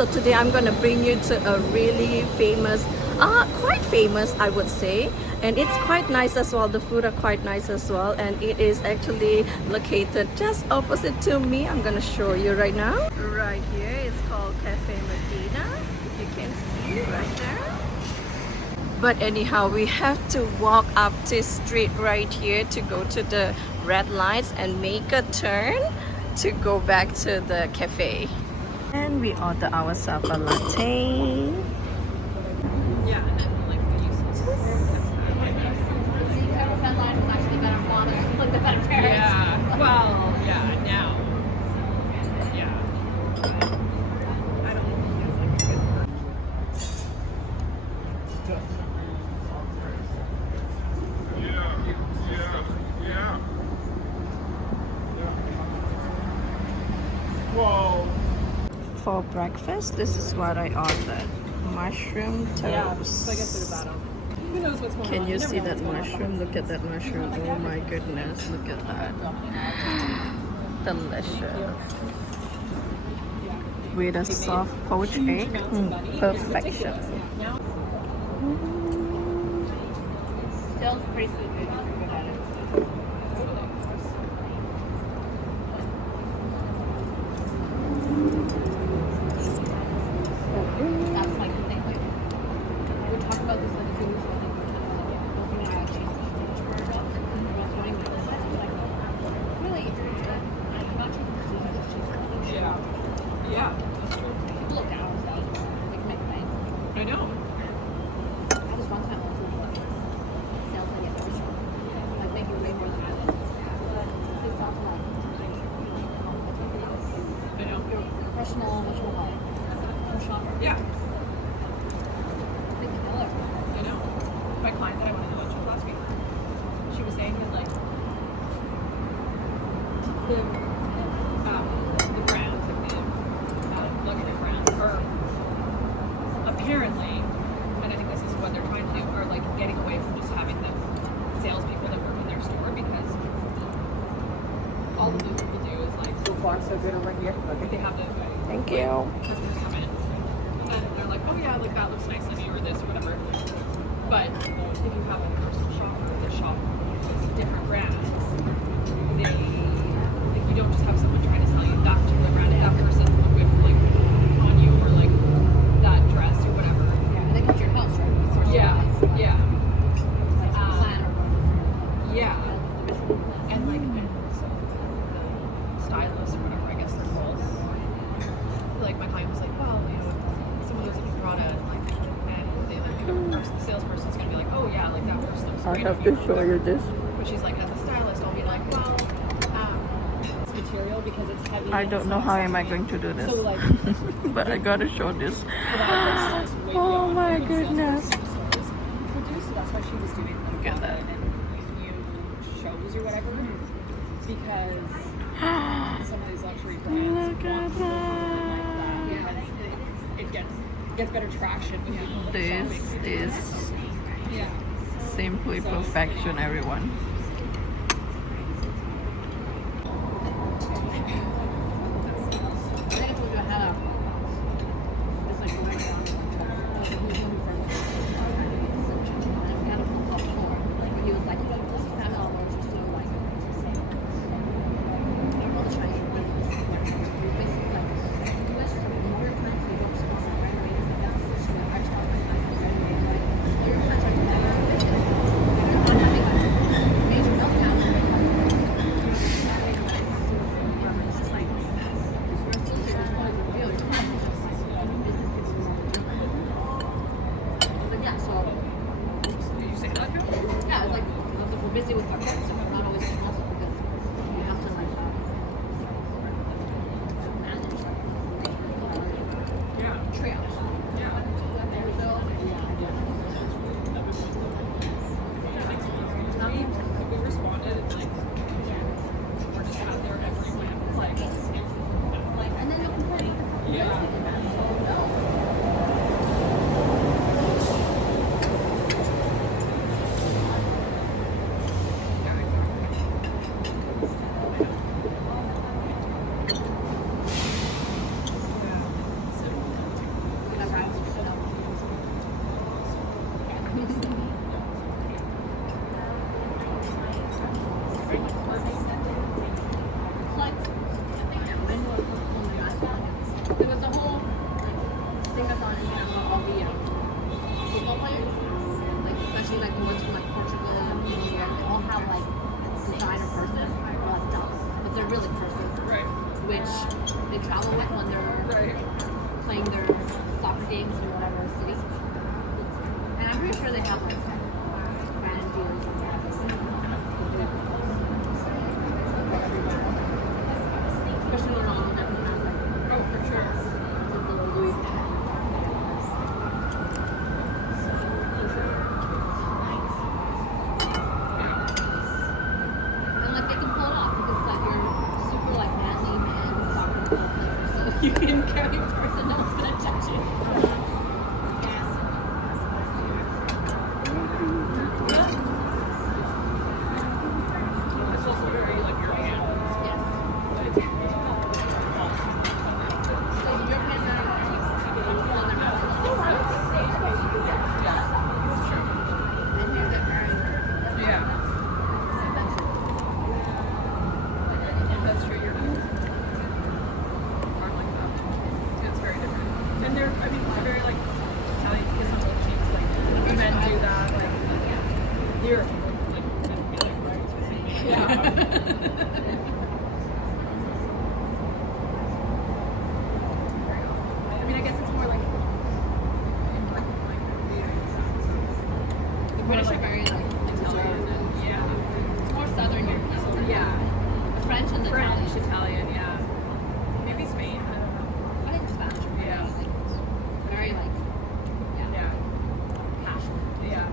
So today I'm gonna bring you to a really famous, quite famous I would say, and it's quite nice as well. The food are quite nice as well, and it is actually located just opposite to me. I'm gonna show you right now. Right here, it's called Café Medina. If you can see right there. But anyhow, we have to walk up this street right here to go to the red lights and make a turn to go back to the cafe. And we order ourselves a latte. Yeah, and then like the useless. Yeah. Well, yeah. Now. Yeah. I don't know if it's like a good. Yeah. Whoa. For breakfast, this is what I ordered. Mushroom toast. Yeah, so I guess there's that on. Who knows what's going on? Can you never see know that what's going on. mushroom? Look at that mushroom. Oh my goodness, look at that. Delicious. With a soft poached egg. Perfection. Still pretty sweet. That's like the thing. Like, we were talking about this like 2 weeks ago. Like, we were talking about I changed about 20 minutes. Like, really, I'm not changing the food. I just changed the food. Yeah, that's true. People look down on stuff. They can make things. I know. I was one time on food was sales lady at the restaurant. Like making way more than I was. They thought to like, I know. You're professional, much more like, more shopper. Yeah. They can tell it. I know. My client that I went to lunch with last week, she was saying that like the brands, like the luxury brands, are apparently, and I think this is what they're trying to do, are like getting away from just having the salespeople that work in their store because all of those people do is like so far so good over here. They have to. Thank you. Customers come in and they're like, oh yeah, like that looks nice on you or this or whatever. But if you have a personal shopper that shop different brands, they like you don't just have someone trying to sell you that particular brand. That person with like on you or like that dress or whatever. Yeah, and they come to your house, right? Yeah. Yeah. And like so the stylist or whatever, I guess they're called. Like my client was like, well, you know, some of those if you brought in like, and the salesperson's gonna be like, oh yeah, like that person looks I great have on to you. show you this. But she's like, as a stylist, I'll be like, well, it's material because it's heavy. I don't know how am I going to do this. So like, But I gotta show this. oh Oh my goodness. Produce, so that's why she was doing like Look at that. new shows or whatever because some of these luxury brands Look at that. it gets better traction with people that are This shopping. is Yeah. simply perfection, everyone. Busy with our kids, so we're not always in the house because you have to like manage triage. We responded like we're just out there everywhere, like And then you'll complain. yeah. pretty sure they have like brand deals or whatever. Especially when all of them have like, Oh, for sure. the Louis Vuitton. And like they can pull it off because it's like you're super like manly man soccer player, so you can carry a person no one's gonna touch you. It's also very like European. Yes. So the Europeans are on their mountains. And here they're married. Yeah. That's true. Europeans are like that. It's very different. And they're, I mean, it's very like Italians kiss on both cheeks. Like men do that. Like here, like men be like right kissing me. Yeah. I mean, I guess it's more like in like The British are very like Italian and yeah. it's more southern European. Yeah. The French and the French, Italian. Italian, yeah. Maybe Spain, I don't know. I think Spanish are Yeah. very like Yeah. passionate. Yeah.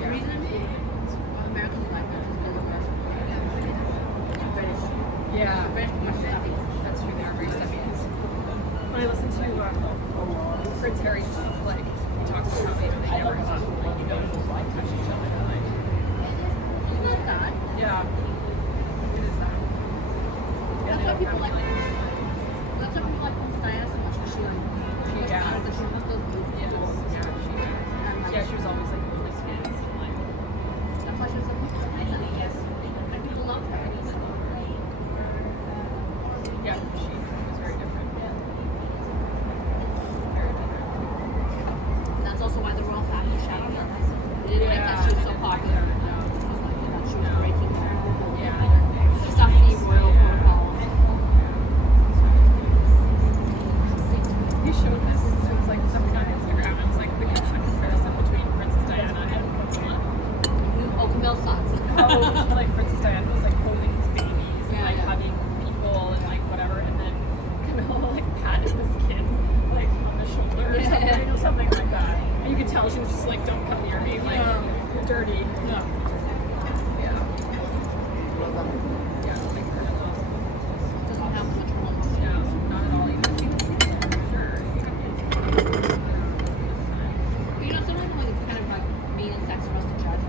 The reason Americans like them is because of the British. Yeah. British are stuffy. That's true, they are very stuffy. When I listen to Prince Harry stuff, like, he talks about how they never have, like, touch each other, like, It's not that. yeah. It is that. That's why people like That's why people like Princess Diana so much because she like pushed Yeah. out of the she put those boots. Yes. Yeah, she does. And like Yeah, she was always, like, really skinny, like, that's why she was so popular. And people loved her. yeah, she was very different. Very different. And that's also why the royal family shouted her. They didn't like that she was so popular. That she was breaking their stuffy royal protocols. He showed this. It was like something on Instagram. It was like the comparison between Princess Diana and Camilla. Oh, Camille sucks. How like Princess Diana was like holding his babies and Yeah, like yeah. hugging people and like whatever, and then Camilla like patted this kid like on the shoulder or Yeah. something, something like that. And you could tell she was just like, "Don't come near me, like you're dirty." Yeah. Yeah. Yeah, like Camilla. Doesn't have much romance. No, not at all. Even if she was sure. You know, sometimes like it's kind of like mean and sex for us to judge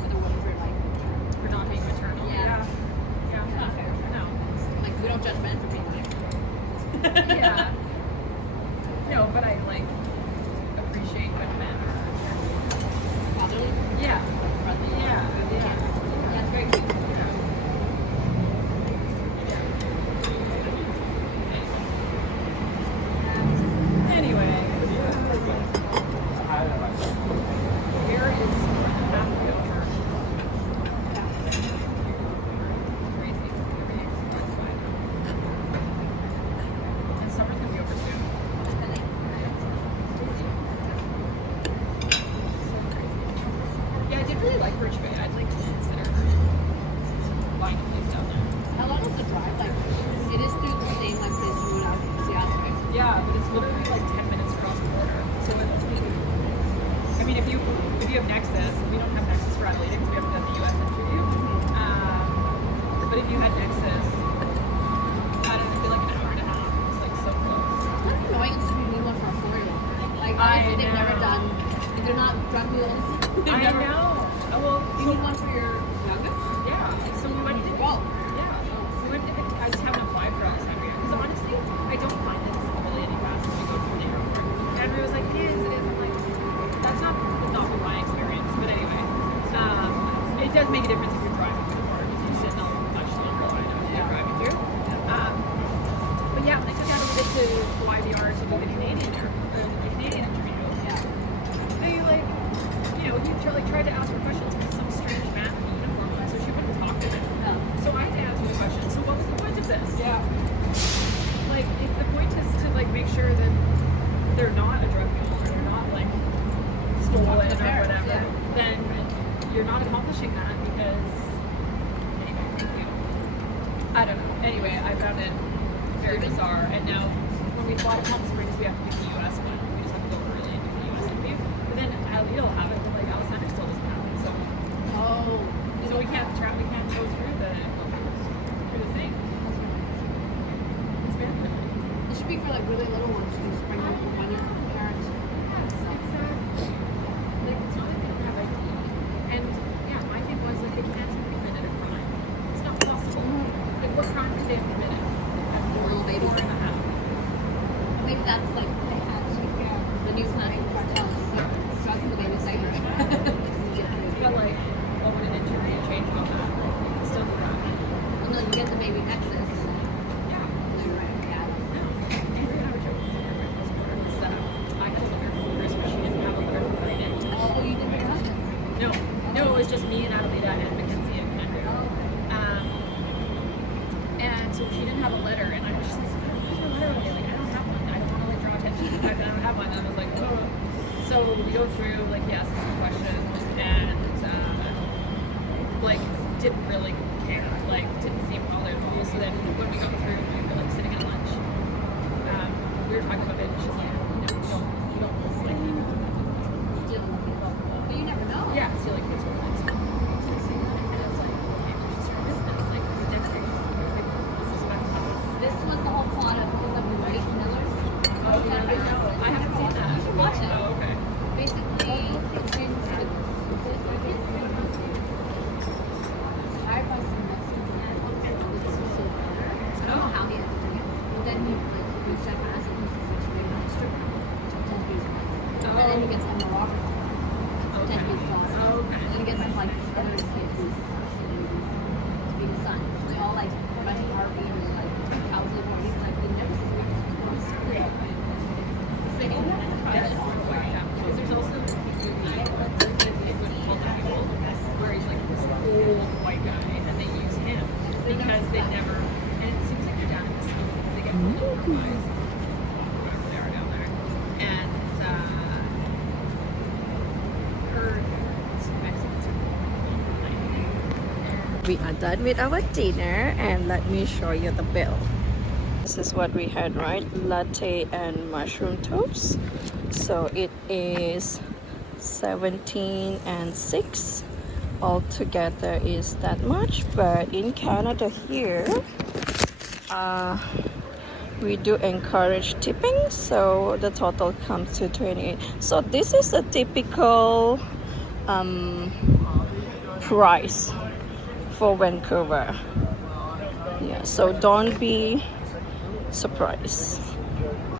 with a woman for like For not being maternal. Yeah. Yeah. it's not fair. No. Like we don't judge men for being like Yeah. No, but I like appreciate when men are. fatherly, Yeah. friendly. Yeah. Yeah. Yeah, it's very cute. Anyway. Where is halfway over? Crazy. That's fine. And summer's gonna be over soon. Yeah, I did really like Richmond. I'd like to consider buying a place down there. How long is the drive? Like it is through the same like place you would out in Seattle, right? Yeah, but it's literally like 10 minutes across the border. So it's, I mean, if you have Nexus, we don't have Nexus for Adelaide because we haven't done the US interview. But if you had Nexus, I don't know, it'd be like an hour and a half. It's like so close. It's kind of annoying it's just we need one for a 4-year-old. Like I obviously they've never know. done they're not drug mules. They've I never know. Oh, well, You need one for your youngest? yeah. So we went to, Well, yeah. We went to, I just haven't applied for this every year because honestly, I don't find it really any faster to go through the airport. And everybody was like, it is. I'm like, that's not my experience. But anyway, it does make a difference if you're driving through the border because you sit in a much longer line if you're driving through. But yeah, when I took Adelaide to the YVR to do the Canadian interview, they like, you tried to ask her questions with some strange man in uniform, so she wouldn't talk to him. So I had to answer the question. So what was the point of this? yeah. Like, if the point is to like make sure that they're not a drug mule or they're not like very bizarre. And now, when we fly to Palm Springs, we have to do the U.S. one. We just have to go early and do the U.S. interview. But then Alita will have it, but like Alexander still doesn't have it. So we can't go through the thing. It's very good. It should be for like really little ones. You just bring them for money for parents. Yes, exactly. Like it's not like they don't have ID. And yeah, my thing was like they can't have committed a crime. It's not possible. Like what crime could they have committed? The little baby. 4 and a half. Maybe that's like what they had. The new plan for cartels. Drugs in the baby's diaper. But like, what would an injury change all that? It's still the crime. And then you get the baby nexus. Yeah. They're right. Yeah. Andrew and I were joking with her this quarter was that I had a litter for Christmas. She didn't have a litter for Brayden. Oh, you did your husband. No, it was just me and Adelita and Mackenzie and Andrew. And so she didn't have a litter, and I was just like, "Where's my litter?" Like, I don't have one. I don't want to like draw attention to the fact that I don't have one. And I was like, oh. So we go through, like, he asks some questions, and like didn't really care, like didn't seem bothered at all. So then when we got through, we were like sitting at lunch. We were talking about it, and she's like, you don't like me. But you never know. Yeah, so like it's one of those. So I say that, and I was like, okay, we should start a business. Like, we never figured this is what happens. This was the whole plot of the Rice Millers. Oh, yeah, I know. I haven't seen that. You should watch it. Oh, okay. Basically, it's been hired by some Mexicans. I don't know how he ended up doing it. But then he like chef ass and he's situated on the strip club. Pretend he's like, and then he gets Emma Roberts. Pretend he's daughter. Oh, okay. And then he gets some like other kid who's to be his son. So they all like run Harvey and they're like cowboy parties. Like they never suspect his singing. Yeah, because there's also a movie called The People, where he's like this old white guy, and they use him because they never. And it seems like they're down in the south because they get pulled over by whatever they are down there. And heard Mexicans are We are done with our dinner, and let me show you the bill. This is what we had, right? Latte and mushroom toast. So it is 17 and 6. Altogether is that much, but in Canada here, we do encourage tipping, so the total comes to 28. So this is a typical price for Vancouver. Yeah, so don't be surprised.